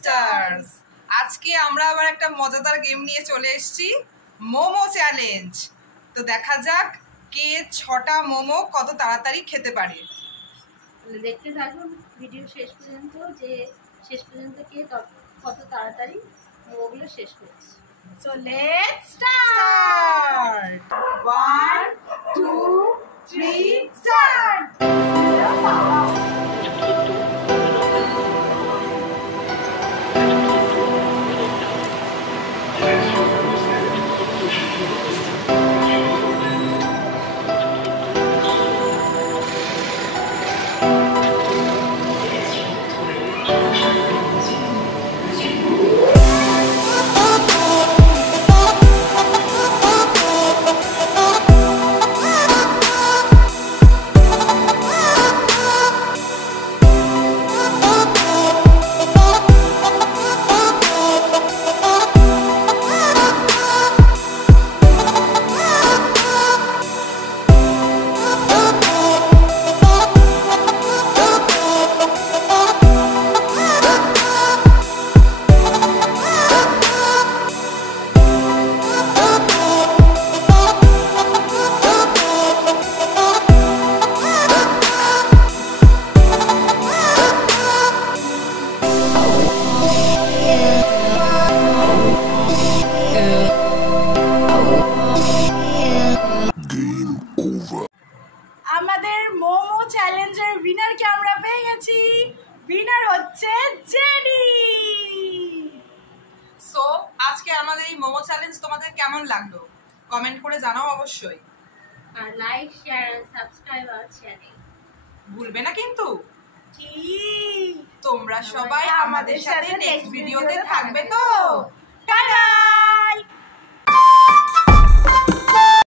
Sisters. আজকে আমরা আবার একটা মজাদার গেম নিয়ে চলে এসেছি, মোমো চ্যালেঞ্জ। তো দেখা যাক কে 6টা মোমো কত তাড়াতাড়ি খেতে পারে। দেখতে থাকুন ভিডিও শেষ পর্যন্ত, যে শেষ পর্যন্ত কে কত তাড়াতাড়ি মোমোগুলো শেষ করছে। So let's start. 1 2 3 স্টার্ট। আমাদের মোমো চ্যালেঞ্জের উইনারকে আমরা পেয়ে গেছি। উইনার হচ্ছে জেডি। সো আজকে আমাদের এই মোমো চ্যালেঞ্জ তোমাদের কেমন লাগলো কমেন্ট করে জানাও অবশ্যই, আর like share and subscribe our channel ভুলবে না কিন্তু। কি তোমরা সবাই আমাদের সাথে নেক্সট ভিডিওতে থাকবে তো? টাটা।